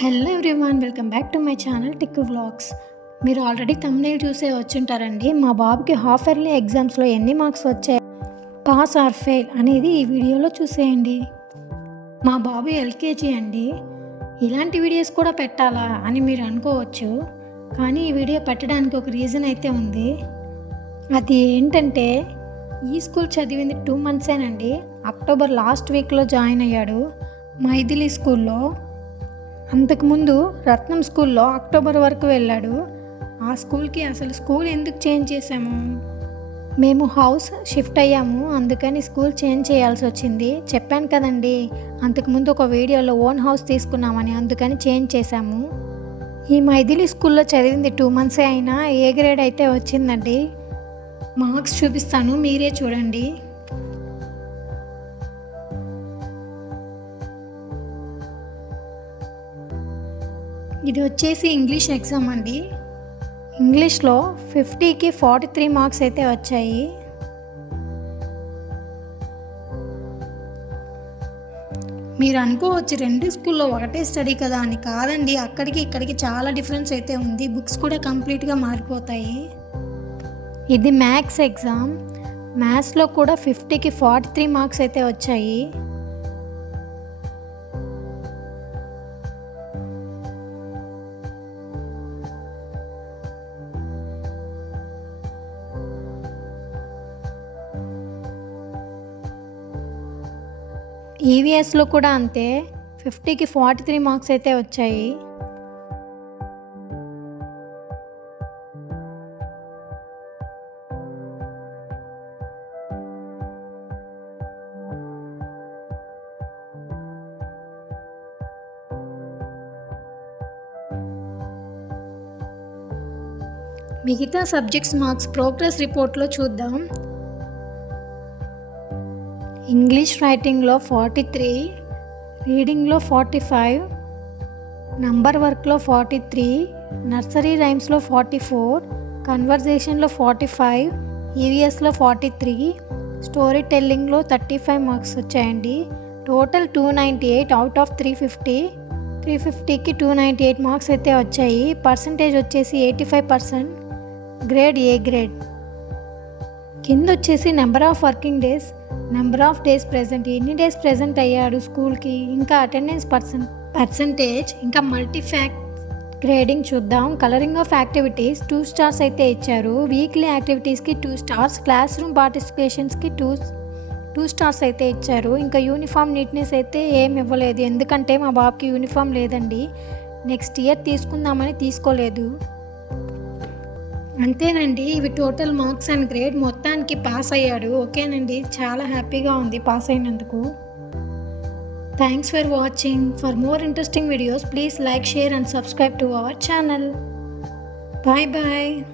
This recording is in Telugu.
Hello everyone welcome back to my channel Tik vlogs మీరు ఆల్రెడీ తమ్నేల్ చూసే వచ్చుంటారండి. మా బాబుకి హాఫ్ ఇయర్లీ ఎగ్జామ్స్లో ఎన్ని మార్క్స్ వచ్చాయి? పాస్ ఆర్ ఫెయిల్ అనేది ఈ వీడియోలో చూసేయండి. మా బాబు ఎల్కేజీ అండి. ఇలాంటి వీడియోస్ కూడా పెట్టాలా అని మీరు అనుకోవచ్చు. కానీ ఈ వీడియో పెట్టడానికి ఒక రీజన్ అయితే ఉంది. అది ఏంటంటే ఈ స్కూల్ చదివింది టూ మంత్సేనండి అక్టోబర్ లాస్ట్ వీక్లో జాయిన్ అయ్యాడు. మైథిలి స్కూల్లో అంతకుముందు రత్నం స్కూల్లో అక్టోబర్ వరకు వెళ్ళాడు. ఆ స్కూల్కి అసలు స్కూల్ ఎందుకు చేంజ్ చేశాము? మేము హౌస్ షిఫ్ట్ అయ్యాము అందుకని స్కూల్ చేంజ్ చేయాల్సి వచ్చింది. చెప్పాను కదండి అంతకుముందు ఒక వీడియోలో ఓన్ హౌస్ తీసుకున్నామని అందుకని చేంజ్ చేశాము. ఈ మైథిలి స్కూల్లో చదివింది టూ మంత్సే అయినా ఏ గ్రేడ్ అయితే వచ్చిందండి? మార్క్స్ చూపిస్తాను మీరే చూడండి. ఇది వచ్చేసి ఇంగ్లీష్ ఎగ్జామ్ అండి. ఇంగ్లీష్లో ఫిఫ్టీకి ఫార్టీ త్రీ మార్క్స్ అయితే వచ్చాయి. మీరు అనుకోవచ్చు రెండు స్కూల్లో ఒకటే స్టడీ కదా అని కాదండి. అక్కడికి ఇక్కడికి చాలా డిఫరెన్స్ అయితే ఉంది. బుక్స్ కూడా కంప్లీట్గా మారిపోతాయి. ఇది మ్యాథ్స్ ఎగ్జామ్. మ్యాథ్స్లో కూడా ఫిఫ్టీకి ఫార్టీ త్రీ మార్క్స్ అయితే వచ్చాయి. ఈవీఎస్లో కూడా అంతే. ఫిఫ్టీకి ఫార్టీ త్రీ మార్క్స్ అయితే వచ్చాయి. మిగతా సబ్జెక్ట్స్ మార్క్స్ ప్రోగ్రెస్ రిపోర్ట్లో చూద్దాం. ఇంగ్లీష్ రైటింగ్లో ఫార్టీ త్రీ రీడింగ్లో ఫార్టీ ఫైవ్ నంబర్ వర్క్లో ఫార్టీ త్రీ నర్సరీ రైమ్స్లో ఫార్టీ ఫోర్ కన్వర్జేషన్లో ఫార్టీ ఫైవ్ ఈవీఎస్లో ఫార్టీ త్రీ స్టోరీ టెల్లింగ్లో థర్టీ ఫైవ్ మార్క్స్ వచ్చాయండి. Total two ninety eight out of three fifty three ఫిఫ్టీకి టూ నైంటీ ఎయిట్ మార్క్స్ అయితే వచ్చాయి. పర్సంటేజ్ వచ్చేసి eighty five percent grade A grade. కింద వచ్చేసి number of working days number of days present ఎన్ని డేస్ ప్రెసెంట్ అయ్యాడు స్కూల్కి? ఇంకా అటెండెన్స్ పర్సన్ పర్సంటేజ్ ఇంకా మల్టీఫ్యాక్ట్ గ్రేడింగ్ చూద్దాం. Colouring of activities two stars అయితే ఇచ్చారు. వీక్లీ యాక్టివిటీస్కి టూ స్టార్స్ క్లాస్ రూమ్ పార్టిసిపేషన్స్కి టూ టూ స్టార్స్ అయితే ఇచ్చారు. ఇంకా యూనిఫామ్ నీట్నెస్ అయితే ఏం ఇవ్వలేదు. ఎందుకంటే మా బాబుకి యూనిఫామ్ లేదండి. నెక్స్ట్ ఇయర్ తీసుకుందామని తీసుకోలేదు. అంతేనండి. ఇవి టోటల్ మార్క్స్ అండ్ గ్రేడ్ మొత్తానికి పాస్ అయ్యాడు. ఓకేనండి. చాలా హ్యాపీగా ఉంది పాస్ అయినందుకు. Thanks for watching for more interesting videos please like share and subscribe to our channel bye bye